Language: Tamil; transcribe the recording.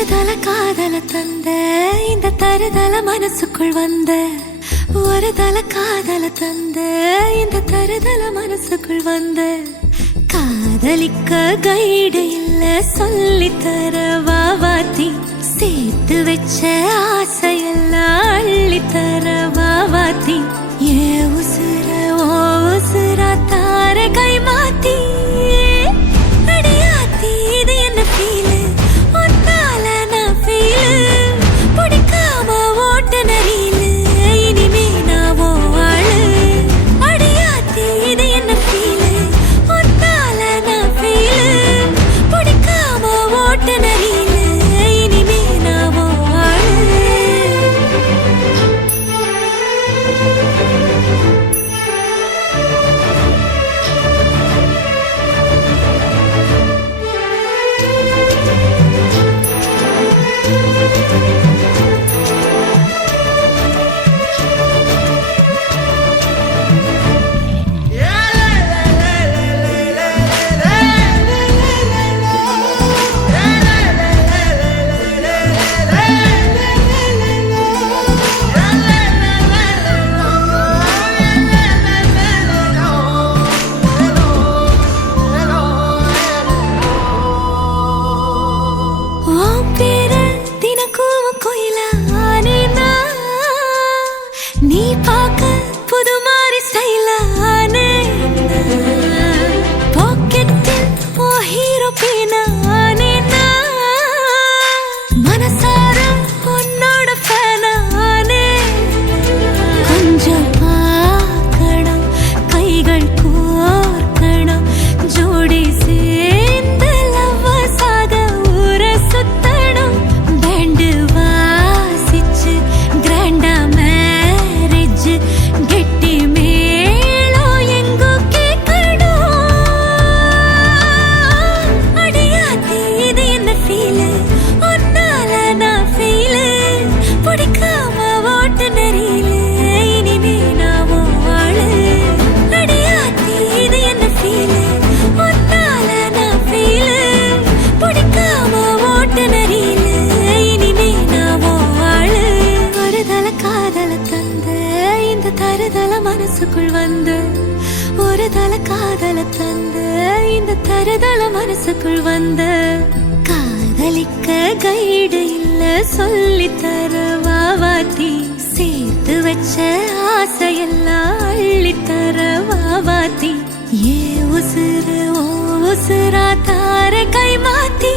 தருதல காதல தந்த இந்த தருதல மனசுக்குள் வந்த ஒரு தல காதல தந்த இந்த தருதல மனசுக்குள் வந்த காதலிக்க கைடு இல்ல சொல்லித்தர வாவாத்தி சேர்த்து வச்ச ஆசையெல்லாம் அள்ளித்தர வாவாத்தி ஏ உசுர ஓ உசுரா தார கை மாத்தி அடியாத்தி இது என்ன ஃபீலு ஒன்னால நான் ஃபீலு பிடிக்காம ஓட்ட நரியிலு இனிமே நான் ஓ ஆளு அடியாத்தி இது என்ன ஃபீலு ஒன்னால நான் ஃபீலு பிடிக்காம ஓட்ட நரியிலு இனிமே நான் ஓ ஆளு நீ பார்க்க புது மாதிரி ஸ்டைலானே பாக்கெட்டில் ஓ ஹீரோ பீனானே மனசார உன்னோட ஃபேனானே கொஞ்சம் பார்க்கணும் கைகள் கோர்க்கணும் ஜோடி சேர்ந்து லவ்வர்ஸாக ஊர சுத்தணும் பேண்டு வாசிச்சு கிராண்டா கெட்டி மேளம் எங்கோ கேட்கணும் அடியாத்தி இது என்ன ஃபீலு ஒன்னால நான் ஃபீலு பிடிக்காம ஓட்ட நரியிலு இனிமே நான் ஓ ஆளு அடியாத்தி இது என்ன ஃபீலு ஒன்னால நான் ஃபீலு பிடிக்காம ஓட்ட நரியிலு இனிமே நான் ஓ ஆளு ஒரு தல காதல தந்த இந்த தருதல மனசுக்குள் வந்து ஒரு தல காதல தந்த இந்த தருதல மனசுக்குள் வந்து காதலிக்க கைடு இல்ல சொல்லித்தர வாவாத்தி சேர்த்து வச்ச ஆசையெல்லாம் அள்ளித்தர வாவாத்தி ஏ உசுறு ஓ உசுரா தார கை மாத்தி